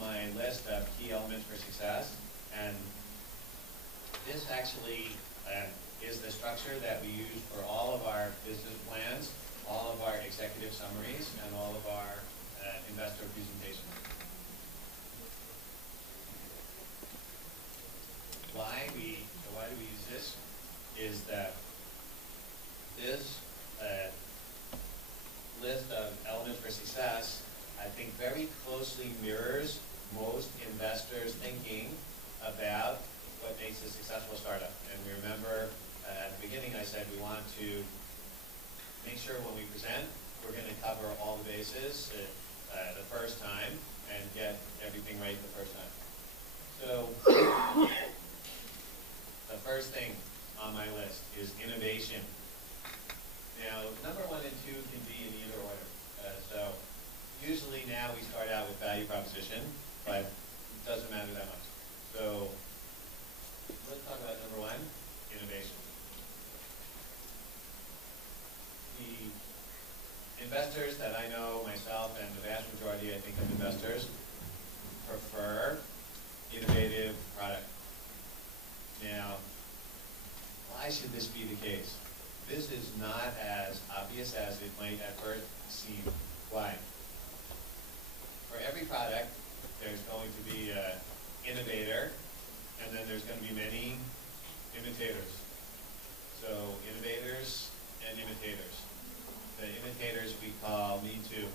my list of key elements for success, and this actually is the structure that we use for all of our business plans, all of our executive summaries, and all of our investor presentations. Why do we use this is that this list of elements for success, I think, very closely mirrors most investors' thinking about what makes a successful startup. And we remember at the beginning I said we want to make sure when we present we're going to cover all the bases the first time and get everything right the first time. So the first thing on my list is innovation. Now, number 1 and 2 can be in either order. So usually now we start out with value proposition, but it doesn't matter that much. So let's talk about number 1, innovation. The investors that I know, myself, and the vast majority, I think, of investors prefer innovative product. Now, why should this be the case? This is not as obvious as it might at first seem. Why? For every product, there's going to be an innovator, and then there's going to be many imitators. So innovators and imitators. The imitators we call Me Too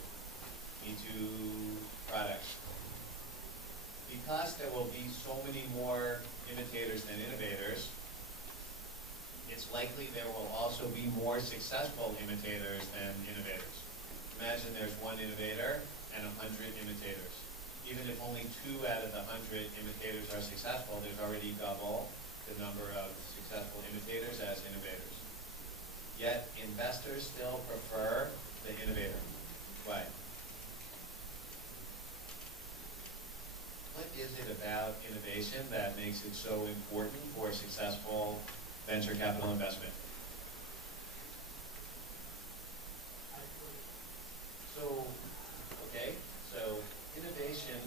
products. Because there will be so many more imitators than innovators, it's likely there will also be more successful imitators than innovators. Imagine there's 1 innovator and 100 imitators. Even if only 2 out of the 100 imitators are successful, there's already double the number of successful imitators as innovators. Yet investors still prefer the innovator. Why? What is it about innovation that makes it so important for successful venture capital investment? So innovation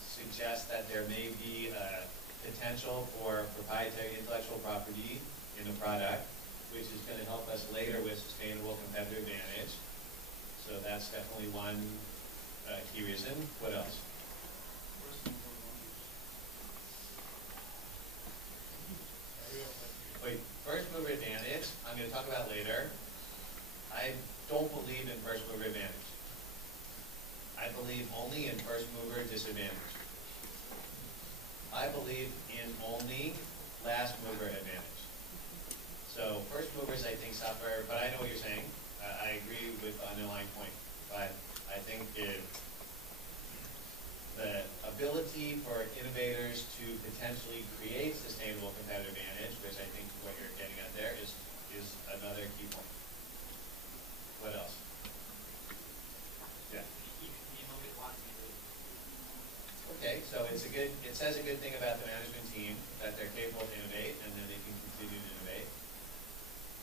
suggests that there may be a potential for proprietary intellectual property in a product, which is going to help us later with sustainable competitive advantage. So that's definitely one key reason. What else? Wait, first mover advantage, I'm going to talk about later. I don't believe in first mover advantage. I believe only in first mover disadvantage. I believe in only last mover advantage. So first movers, I think, suffer, but I know what you're saying. I agree with the underlying point. But I think the ability for innovators to potentially create sustainable competitive advantage, which I think what you're getting at there, is another key point. What else? Yeah. Okay, so it says a good thing about the management team, that they're capable to innovate, and then they can continue to innovate.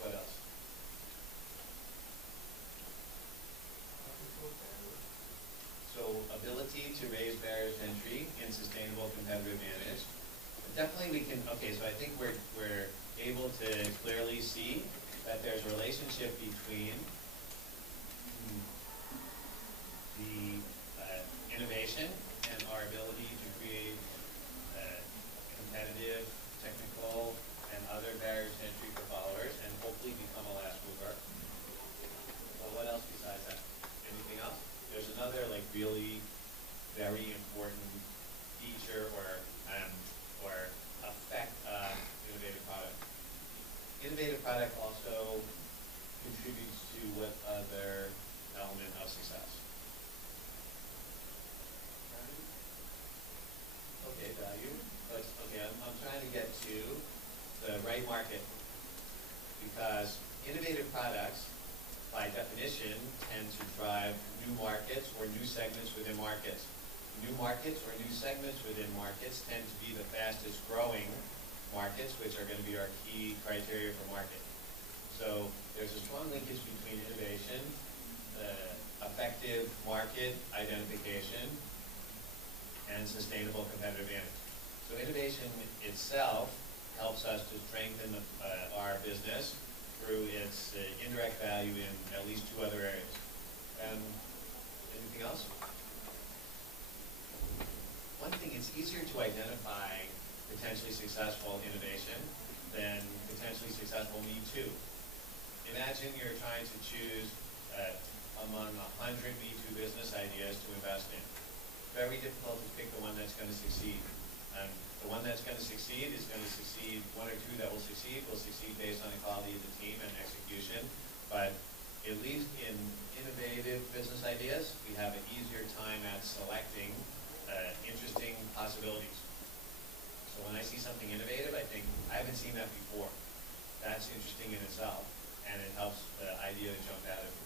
What else? So ability to raise barriers to entry in sustainable competitive advantage. Definitely we can, okay, so I think we're able to clearly see that there's a relationship between the innovation and our ability to create competitive, technical, and other barriers to entry for followers, and hopefully become a last mover. Well, what else besides that? Anything else? There's another really very important feature or effect of innovative product. Innovative product also contributes to what other element of success? Okay, value. But okay, I'm trying to get to the right market, because innovative products, by definition, tend to drive new markets or new segments within markets. New markets or new segments within markets tend to be the fastest growing markets, which are going to be our key criteria for market. So there's a strong linkage between innovation, effective market identification, and sustainable competitive advantage. So innovation itself helps us to strengthen our business through its indirect value in at least two other areas. Anything else? One thing, it's easier to identify potentially successful innovation than potentially successful Me Too. Imagine you're trying to choose among 100 Me Too business ideas to invest in. Very difficult to pick the one that's going to succeed. The one that's going to succeed is going to succeed, one or two that will succeed based on the quality of the team and execution. But at least in innovative business ideas, we have an easier time at selecting interesting possibilities. So when I see something innovative, I think, I haven't seen that before. That's interesting in itself, and it helps the idea to jump out of it.